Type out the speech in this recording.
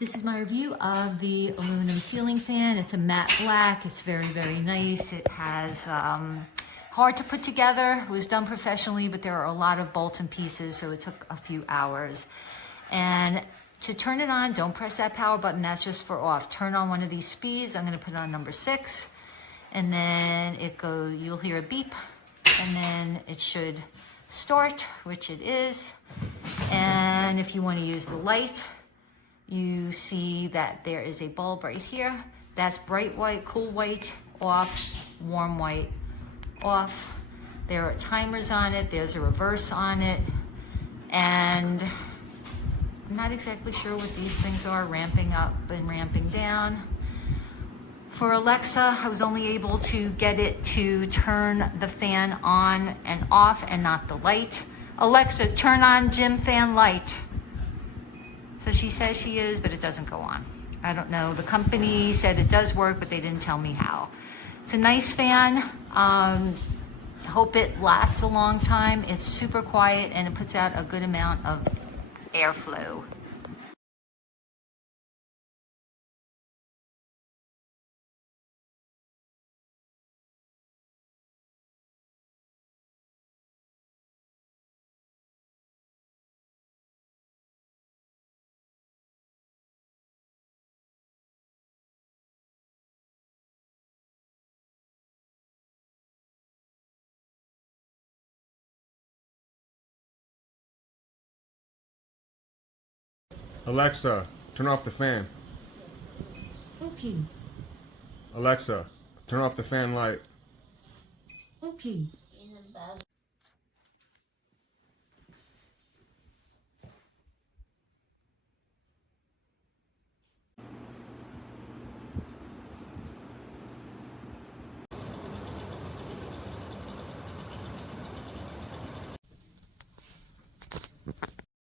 This is my review of the aluminum ceiling fan. It's a matte black. It's very, very nice. It has, hard to put together. It was done professionally, but there are a lot of bolts and pieces, so it took a few hours. And to turn it on, don't press that power button. That's just for off. Turn on one of these speeds. I'm gonna put it on number 6. And then you'll hear a beep, and then it should start, which it is. And if you want to use the light, you see that there is a bulb right here. That's bright white, cool white, off, warm white, off. There are timers on it. There's a reverse on it. And I'm not exactly sure what these things are, ramping up and ramping down. For Alexa, I was only able to get it to turn the fan on and off and not the light. Alexa, turn on gym fan light. So she says she is, but it doesn't go on. I don't know. The company said it does work, but they didn't tell me how. It's a nice fan. Hope it lasts a long time. It's super quiet and it puts out a good amount of airflow. Alexa, turn off the fan. Okay. Alexa, turn off the fan light. Okay.